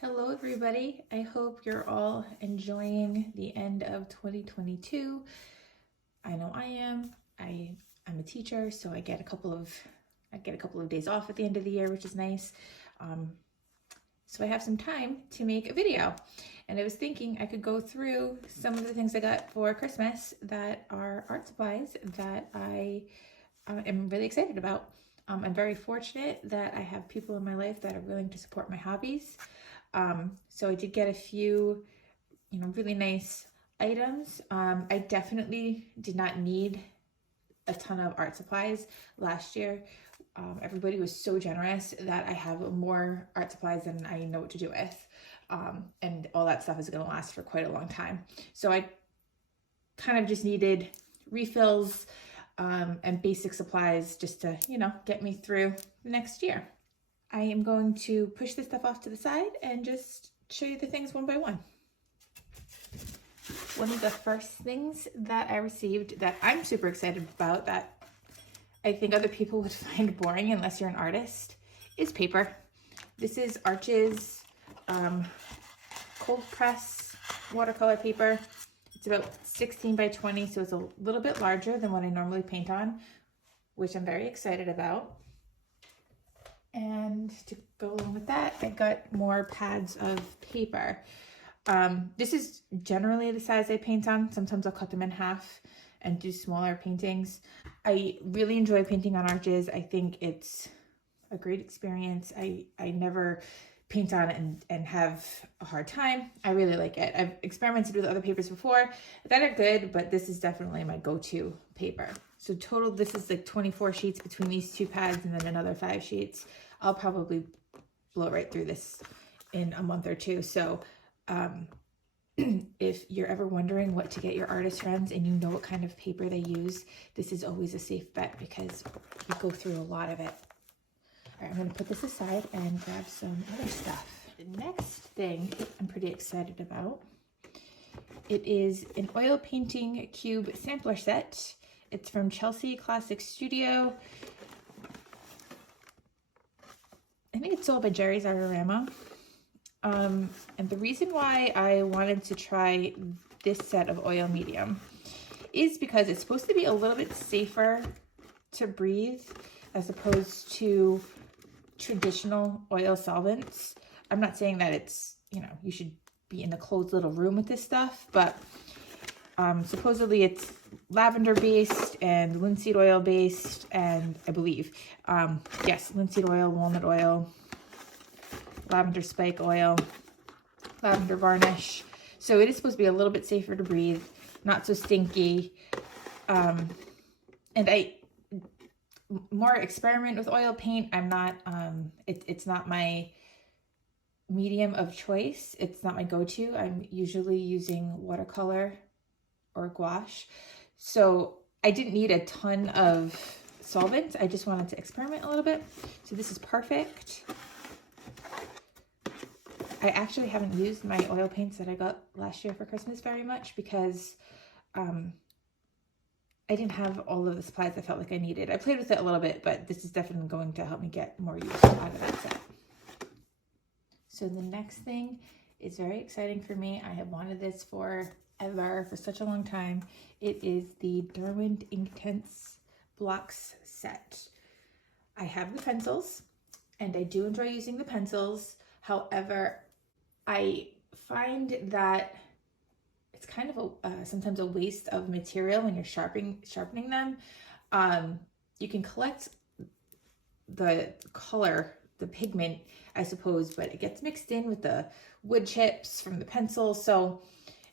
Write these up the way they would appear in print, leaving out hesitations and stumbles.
Hello everybody. I hope you're all enjoying the end of 2022. I know I am. I'm a teacher, so I get a couple of days off at the end of the year, which is nice. So I have some time to make a video. And I was thinking I could go through some of the things I got for Christmas that are art supplies that I am really excited about. I'm very fortunate that I have people in my life that are willing to support my hobbies. So I did get a few, really nice items. I definitely did not need a ton of art supplies last year. Everybody was so generous that I have more art supplies than I know what to do with. And all that stuff is going to last for quite a long time. So I kind of just needed refills and basic supplies just to, get me through the next year. I am going to push this stuff off to the side and just show you the things one by one. One of the first things that I received that I'm super excited about, that I think other people would find boring unless you're an artist, is paper. This is Arches cold press watercolor paper. It's about 16 by 20, so it's a little bit larger than what I normally paint on, which I'm very excited about. And to go along with that, I got more pads of paper. This is generally the size I paint on. Sometimes I'll cut them in half and do smaller paintings. I really enjoy painting on Arches. I think it's a great experience. I never paint on it and have a hard time. I really like it. I've experimented with other papers before that are good, but this is definitely my go-to paper. So total, this is like 24 sheets between these two pads and then another 5 sheets. I'll probably blow right through this in a month or two. So if you're ever wondering what to get your artist friends and you know what kind of paper they use, this is always a safe bet because you go through a lot of it. All right, I'm going to put this aside and grab some other stuff. The next thing I'm pretty excited about, it is an oil painting cube sampler set. It's from Chelsea Classic Studio. I think it's sold by Jerry's Artorama. And the reason why I wanted to try this set of oil medium is because it's supposed to be a little bit safer to breathe as opposed to traditional oil solvents. I'm not saying that it's, you should be in a closed little room with this stuff, but supposedly it's lavender based and linseed oil based, and I believe, yes, linseed oil, walnut oil, lavender spike oil, lavender varnish. So it is supposed to be a little bit safer to breathe, not so stinky. And I more experiment with oil paint. I'm not, it's not my medium of choice. It's not my go-to. I'm usually using watercolor or gouache. So I didn't need a ton of solvents. I just wanted to experiment a little bit. So this is perfect. I actually haven't used my oil paints that I got last year for Christmas very much because I didn't have all of the supplies I felt like I needed. I played with it a little bit, but this is definitely going to help me get more use out of that set. So the next thing is very exciting for me. I have wanted this for such a long time. It is the Derwent Inktense Blocks set. I have the pencils, and I do enjoy using the pencils. However, I find that it's kind of sometimes a waste of material when you're sharpening them. You can collect the color, the pigment, I suppose, but it gets mixed in with the wood chips from the pencil. So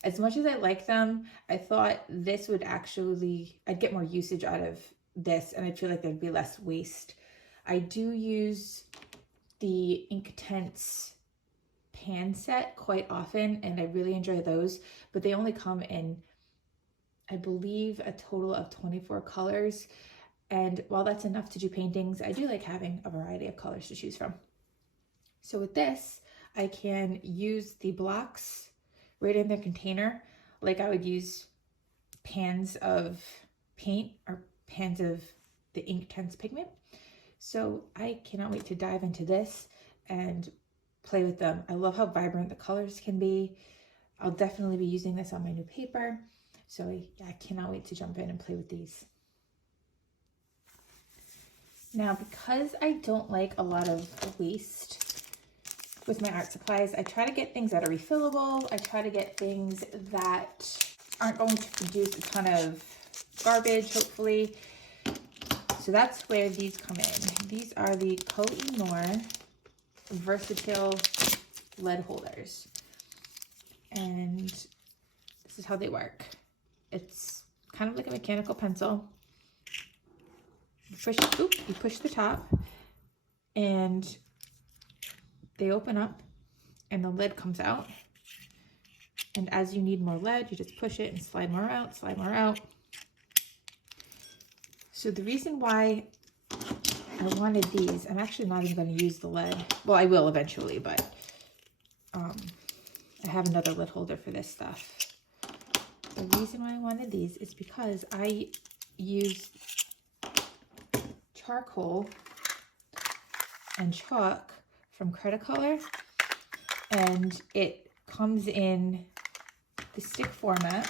as much as I like them, I thought this would I'd get more usage out of this, and I feel like there'd be less waste. I do use the Inktense pan set quite often, and I really enjoy those, but they only come in, I believe, a total of 24 colors. And while that's enough to do paintings, I do like having a variety of colors to choose from. So with this, I can use the blocks right in the container like I would use pans of paint or pans of the Inktense pigment. So I cannot wait to dive into this and play with them. I love how vibrant the colors can be. I'll definitely be using this on my new paper. So yeah, I cannot wait to jump in and play with these. Now, because I don't like a lot of waste with my art supplies, I try to get things that are refillable. I try to get things that aren't going to produce a ton of garbage, hopefully. So that's where these come in. These are the Koh-i-Noor versatile lead holders. And this is how they work. It's kind of like a mechanical pencil. You push the top and they open up and the lid comes out. And as you need more lead, you just push it and slide more out, slide more out. So the reason why I wanted these, I'm actually not even going to use the lead. Well, I will eventually, but I have another lid holder for this stuff. The reason why I wanted these is because I use charcoal and chalk from Cretacolor, and it comes in the stick format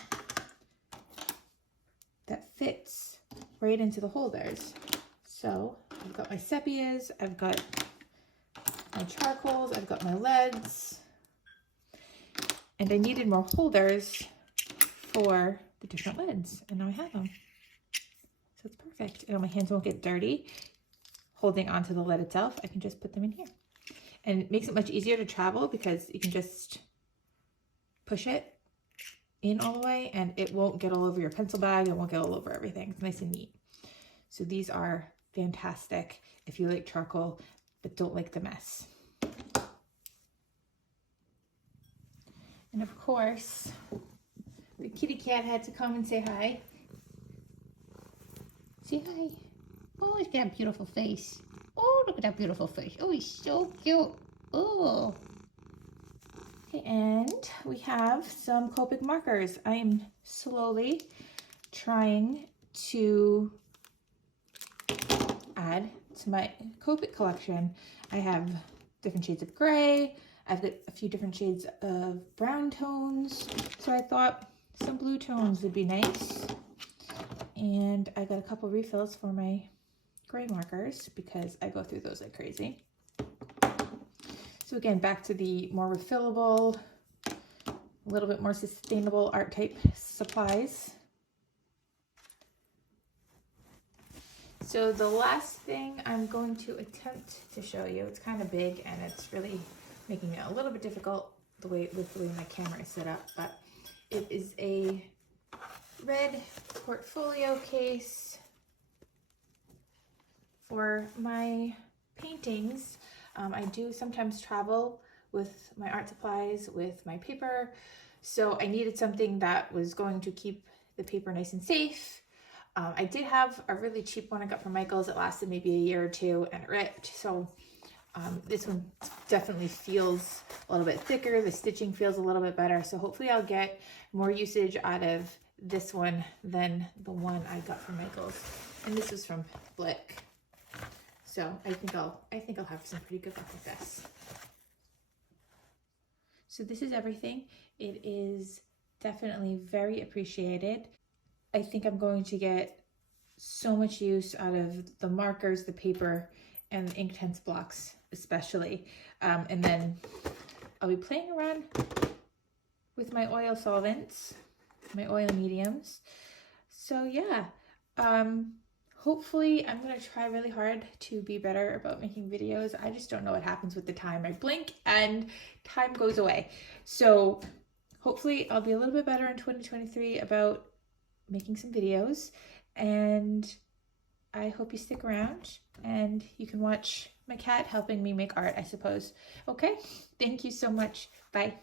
that fits right into the holders. So I've got my sepias, I've got my charcoals, I've got my leads, and I needed more holders for the different lids, and now I have them. So it's perfect. And my hands won't get dirty holding onto the lead itself. I can just put them in here. And it makes it much easier to travel because you can just push it in all the way and it won't get all over your pencil bag. It won't get all over everything. It's nice and neat. So these are fantastic if you like charcoal but don't like the mess. And of course, the kitty cat had to come and say hi. Say hi. Oh, he's got a beautiful face. Oh, look at that beautiful face. Oh, he's so cute. Oh. Okay, and we have some Copic markers. I am slowly trying to add to my Copic collection. I have different shades of gray. I've got a few different shades of brown tones. So I thought some blue tones would be nice. And I got a couple refills for my gray markers because I go through those like crazy. So again, back to the more refillable, a little bit more sustainable art type supplies. So the last thing I'm going to attempt to show you, it's kind of big and it's really making it a little bit difficult with the way my camera is set up, but it is a red portfolio case for my paintings. I do sometimes travel with my art supplies, with my paper, so I needed something that was going to keep the paper nice and safe. I did have a really cheap one I got from Michaels. It lasted maybe a year or two and it ripped, so this one definitely feels a little bit thicker. The stitching feels a little bit better, so hopefully I'll get more usage out of this one than the one I got from Michaels. And this was from Blick. So I think I'll have some pretty good luck with this. So this is everything. It is definitely very appreciated. I think I'm going to get so much use out of the markers, the paper, and the Inktense blocks especially. And then I'll be playing around with my oil solvents, my oil mediums. So yeah, hopefully I'm gonna try really hard to be better about making videos. I just don't know what happens with the time. I blink and time goes away. So hopefully I'll be a little bit better in 2023 about making some videos, and I hope you stick around and you can watch my cat helping me make art, I suppose. Okay, thank you so much. Bye.